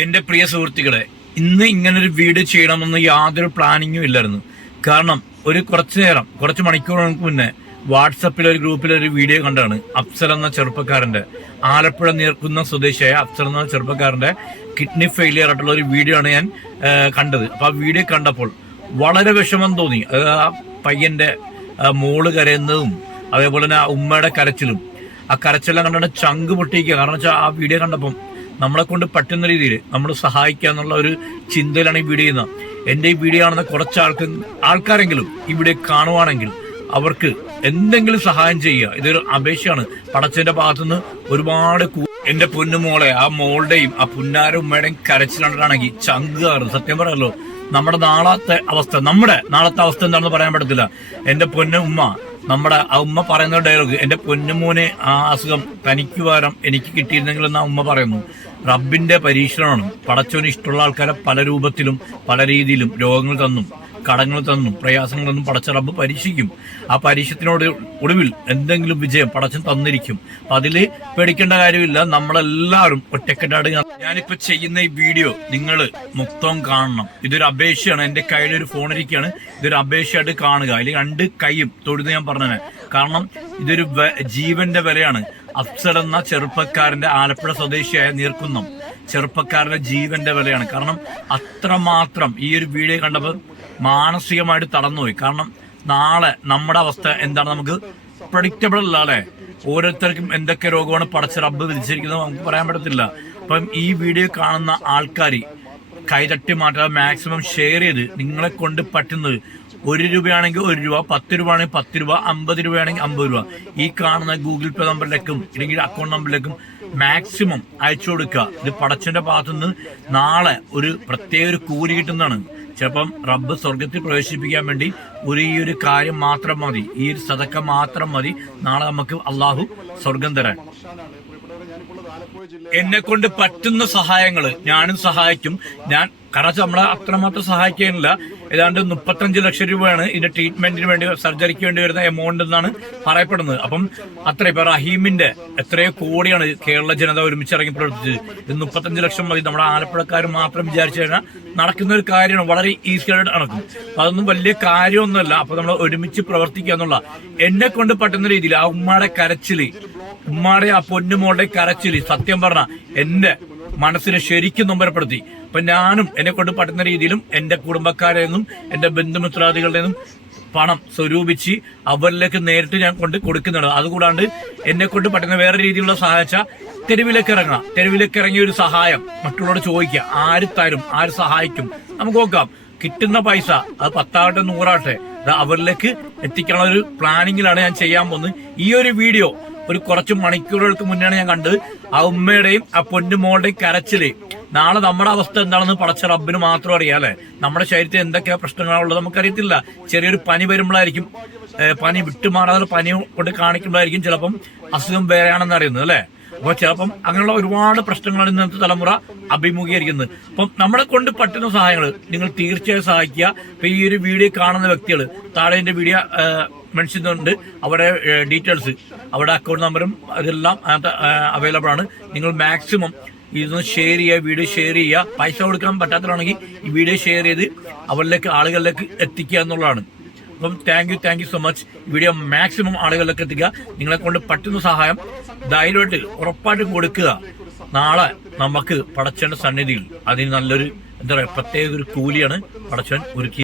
എന്റെ പ്രിയ സുഹൃത്തുക്കളെ, ഇന്ന് ഇങ്ങനൊരു വീഡിയോ ചെയ്യണമെന്ന് യാതൊരു പ്ലാനിങ്ങും ഇല്ലായിരുന്നു. കാരണം കുറച്ച് മണിക്കൂറുകൾക്ക് മുന്നേ വാട്സപ്പിൽ ഒരു ഗ്രൂപ്പിൽ ഒരു വീഡിയോ കണ്ടാണ്. അഫ്സൽ എന്ന ചെറുപ്പക്കാരന്റെ, ആലപ്പുഴ നീർക്കുന്ന സ്വദേശിയായ അഫ്സൽ എന്ന ചെറുപ്പക്കാരന്റെ കിഡ്നി ഫെയിലിയർ ആയിട്ടുള്ള ഒരു വീഡിയോ ആണ് ഞാൻ കണ്ടത്. അപ്പൊ ആ വീഡിയോ കണ്ടപ്പോൾ വളരെ വിഷമം തോന്നി. ആ പയ്യന്റെ മോള് കരയുന്നതും അതേപോലെ തന്നെ ആ ഉമ്മയുടെ കരച്ചിലും, ആ കരച്ചിലെല്ലാം കണ്ടാണ് ചങ്ക് പൊട്ടിക്കുക. കാരണം വെച്ചാൽ ആ വീഡിയോ കണ്ടപ്പം നമ്മളെ കൊണ്ട് പറ്റുന്ന രീതിയിൽ നമ്മൾ സഹായിക്കുക എന്നുള്ള ഒരു ചിന്തയിലാണ് ഈ വീഡിയോ ചെയ്യുന്നത്. എന്റെ ഈ വീഡിയോ കാണുന്ന കുറച്ച് ആൾക്കാരെങ്കിലും ഈ വീഡിയോ കാണുവാണെങ്കിൽ അവർക്ക് എന്തെങ്കിലും സഹായം ചെയ്യുക. ഇതൊരു അപേക്ഷയാണ്. പടച്ചന്റെ ഭാഗത്തുനിന്ന് ഒരുപാട് എന്റെ പൊന്നുമോളെ, ആ മോളുടെയും ആ പുന്നാര ഉമ്മയുടെയും കരച്ചിലാണെങ്കിൽ ചങ്ക് കയറും. സത്യം പറയാമല്ലോ, നമ്മുടെ നാളത്തെ അവസ്ഥ എന്താണെന്ന് പറയാൻ പറ്റത്തില്ല. എന്റെ പൊന്നു ഉമ്മ, നമ്മുടെ ആ ഉമ്മ പറയുന്ന ഡയലോഗ്, എന്റെ പൊന്നുമോനെ ആ അസുഖം തനിക്ക് പകരം എനിക്ക് കിട്ടിയിരുന്നെങ്കിൽ എന്ന് ആ ഉമ്മ പറയുന്നു. റബ്ബിന്റെ പരീക്ഷണമാണ്. പടച്ചോന് ഇഷ്ടമുള്ള ആൾക്കാരെ പല രൂപത്തിലും പല രീതിയിലും രോഗങ്ങൾ തന്നും കടങ്ങൾ തന്നും പ്രയാസങ്ങൾ തന്നും പടച്ച റബ്ബ് പരീക്ഷിക്കും. ആ പരീക്ഷത്തിനോട് ഒടുവിൽ എന്തെങ്കിലും വിജയം പടച്ചൻ തന്നിരിക്കും. അപ്പൊ അതില് പേടിക്കേണ്ട കാര്യമില്ല. നമ്മളെല്ലാവരും ഒറ്റക്കെട്ടാട്. ഞാനിപ്പോ ചെയ്യുന്ന ഈ വീഡിയോ നിങ്ങൾ മൊത്തം കാണണം. ഇതൊരു അപേക്ഷയാണ്. എന്റെ കയ്യിൽ ഒരു ഫോൺ ഇരിക്കുകയാണ്. ഇതൊരു അപേക്ഷയായിട്ട് കാണുക. അല്ലെങ്കിൽ 2 കൈയും തൊഴുത് ഞാൻ പറഞ്ഞത്. കാരണം ഇതൊരു ജീവന്റെ വിലയാണ്. അഫ്സൽ എന്ന ചെറുപ്പക്കാരന്റെ, ആലപ്പുഴ സ്വദേശിയായ നീർക്കുന്നം ചെറുപ്പക്കാരന്റെ ജീവന്റെ വിലയാണ്. കാരണം അത്രമാത്രം ഈ ഒരു വീഡിയോ കണ്ടപ്പോൾ മാനസികമായിട്ട് തളർന്നുപോയി. കാരണം നാളെ നമ്മുടെ അവസ്ഥ എന്താണ് നമുക്ക് പ്രഡിക്റ്റബിൾ അല്ല അല്ലെ. ഓരോരുത്തർക്കും എന്തൊക്കെ രോഗമാണ് പടച്ച റബ്ബ് വിധിച്ചിരിക്കുന്നത് നമുക്ക് പറയാൻ പറ്റത്തില്ല. അപ്പം ഈ വീഡിയോ കാണുന്ന ആൾക്കാർ കൈതട്ടി മാറ്റാതെ മാക്സിമം ഷെയർ ചെയ്ത് നിങ്ങളെ കൊണ്ട് പറ്റുന്നത് 1 രൂപയാണെങ്കിൽ 1 രൂപ, 10 രൂപ ആണെങ്കിൽ 10 രൂപ, 50 രൂപയാണെങ്കിൽ 50 രൂപ ഈ കാണുന്ന ഗൂഗിൾ പേ നമ്പറിലേക്കും അല്ലെങ്കിൽ അക്കൗണ്ട് നമ്പറിലേക്കും മാക്സിമം അയച്ചു കൊടുക്കുക. ഇത് പടച്ചന്റെ ഭാഗത്തുനിന്ന് നാളെ ഒരു പ്രത്യേക ഒരു കൂലി കിട്ടുന്നതാണ്. ചിലപ്പം റബ്ബ് സ്വർഗത്തിൽ പ്രവേശിപ്പിക്കാൻ വേണ്ടി ഈ ഒരു കാര്യം മാത്രം മതി, ഈ ഒരു സദക്ക മാത്രം മതി നാളെ നമുക്ക് അള്ളാഹു സ്വർഗം തരാൻ. എന്നെ കൊണ്ട് പറ്റുന്ന സഹായങ്ങള് ഞാനും സഹായിക്കും. കാരണം നമ്മളെ അത്രമാത്രം സഹായിക്കാനില്ല. ഏതാണ്ട് 35 ലക്ഷം രൂപയാണ് ഇതിന്റെ ട്രീറ്റ്മെന്റിന് വേണ്ടി, സർജറിക്ക് വേണ്ടി വരുന്ന എമൗണ്ട് എന്നാണ് പറയപ്പെടുന്നത്. അപ്പം ഇപ്പൊ റഹീമിന്റെ എത്രയോ കോടിയാണ് കേരള ജനത ഒരുമിച്ചിറങ്ങി പ്രവർത്തിച്ചത്. ഇത് 35 ലക്ഷം മതി. നമ്മുടെ ആലപ്പുഴക്കാർ മാത്രം വിചാരിച്ചു കഴിഞ്ഞാൽ നടക്കുന്ന ഒരു കാര്യമാണ്. വളരെ ഈസിയായിട്ട് നടക്കും. അതൊന്നും വലിയ കാര്യമൊന്നുമല്ല. അപ്പൊ നമ്മൾ ഒരുമിച്ച് പ്രവർത്തിക്കുക എന്നുള്ള എന്നെ കൊണ്ട് പറ്റുന്ന രീതിയിൽ ആ ഉമ്മയുടെ കരച്ചില്, ഉമ്മാടെ ആ പൊന്നുമോളുടെ കരച്ചില് സത്യം പറഞ്ഞ എന്റെ മനസ്സിനെ ശരിക്കും നൊമ്പരപ്പെടുത്തി. അപ്പൊ ഞാനും എന്നെ കൊണ്ട് പറ്റുന്ന രീതിയിലും എന്റെ കുടുംബക്കാരെ നിന്നും എന്റെ ബന്ധുമിത്രാദികളുടെ നിന്നും പണം സ്വരൂപിച്ച് അവരിലേക്ക് നേരിട്ട് ഞാൻ കൊണ്ട് കൊടുക്കുന്നുണ്ട്. അതുകൂടാണ്ട് എന്നെ കൊണ്ട് പറ്റുന്ന വേറെ രീതിയിലുള്ള സഹായിച്ച തെരുവിലേക്ക് ഇറങ്ങിയ ഒരു സഹായം മറ്റുള്ളവരോട് ചോദിക്കുക. ആര് തരും, ആര് സഹായിക്കും, നമുക്ക് നോക്കാം. കിട്ടുന്ന പൈസ അത് 10 ആവട്ടെ 100 ആവട്ടെ അവരിലേക്ക് എത്തിക്കാനുള്ള ഒരു പ്ലാനിങ്ങിലാണ് ഞാൻ ചെയ്യാൻ പോകുന്നത്. ഈ ഒരു വീഡിയോ കുറച്ച് മണിക്കൂറുകൾക്ക് മുന്നെയാണ് ഞാൻ കണ്ടത്. ആ ഉമ്മയുടെയും ആ പൊന്നുമോളുടെയും കരച്ചില്. നാളെ നമ്മുടെ അവസ്ഥ എന്താണെന്ന് പടച്ച റബ്ബിന് മാത്രം അറിയാം അല്ലെ. നമ്മുടെ ശരീരത്തിൽ എന്തൊക്കെയാ പ്രശ്നങ്ങളുള്ളത് നമുക്കറിയത്തില്ല. ചെറിയൊരു പനി വരുമ്പോഴായിരിക്കും, പനി വിട്ടുമാറാതെ പനി കൊണ്ട് കാണിക്കുമ്പോഴായിരിക്കും ചിലപ്പം അസുഖം വേറെയാണെന്ന് അറിയുന്നത് അല്ലെ. അപ്പൊ ചിലപ്പം അങ്ങനെയുള്ള ഒരുപാട് പ്രശ്നങ്ങളാണ് ഇന്നത്തെ തലമുറ അഭിമുഖീകരിക്കുന്നത്. അപ്പം നമ്മളെ കൊണ്ട് പറ്റുന്ന സഹായങ്ങൾ നിങ്ങൾ തീർച്ചയായും സഹായിക്കുക. അപ്പൊ ഈ ഒരു വീഡിയോ കാണുന്ന വ്യക്തികൾ താഴെ എന്റെ വീഡിയോ മെൻഷൻ ചെയ്യുന്നുണ്ട്. അവരുടെ ഡീറ്റെയിൽസ്, അവരുടെ അക്കൗണ്ട് നമ്പറും അതെല്ലാം അവൈലബിൾ ആണ്. നിങ്ങൾ മാക്സിമം ഇതൊന്ന് ഷെയർ ചെയ്യുക, വീഡിയോ ഷെയർ ചെയ്യുക. പൈസ കൊടുക്കാൻ പറ്റാത്തതാണെങ്കിൽ ഈ വീഡിയോ ഷെയർ ചെയ്ത് ആളുകളിലേക്ക് എത്തിക്കുക എന്നുള്ളതാണ്. അപ്പം thank you so much. Video maximum ആളുകളിലേക്ക് എത്തിക്കുക. നിങ്ങളെ കൊണ്ട് പറ്റുന്ന സഹായം ധൈര്യമായിട്ട് ഉറപ്പായിട്ടും കൊടുക്കുക. നാളെ നമുക്ക് പടച്ചവന്റെ സന്നിധിയിൽ അതിന് നല്ലൊരു പ്രത്യേക ഒരു കൂലിയാണ് പടച്ചവൻ ഒരുക്കി.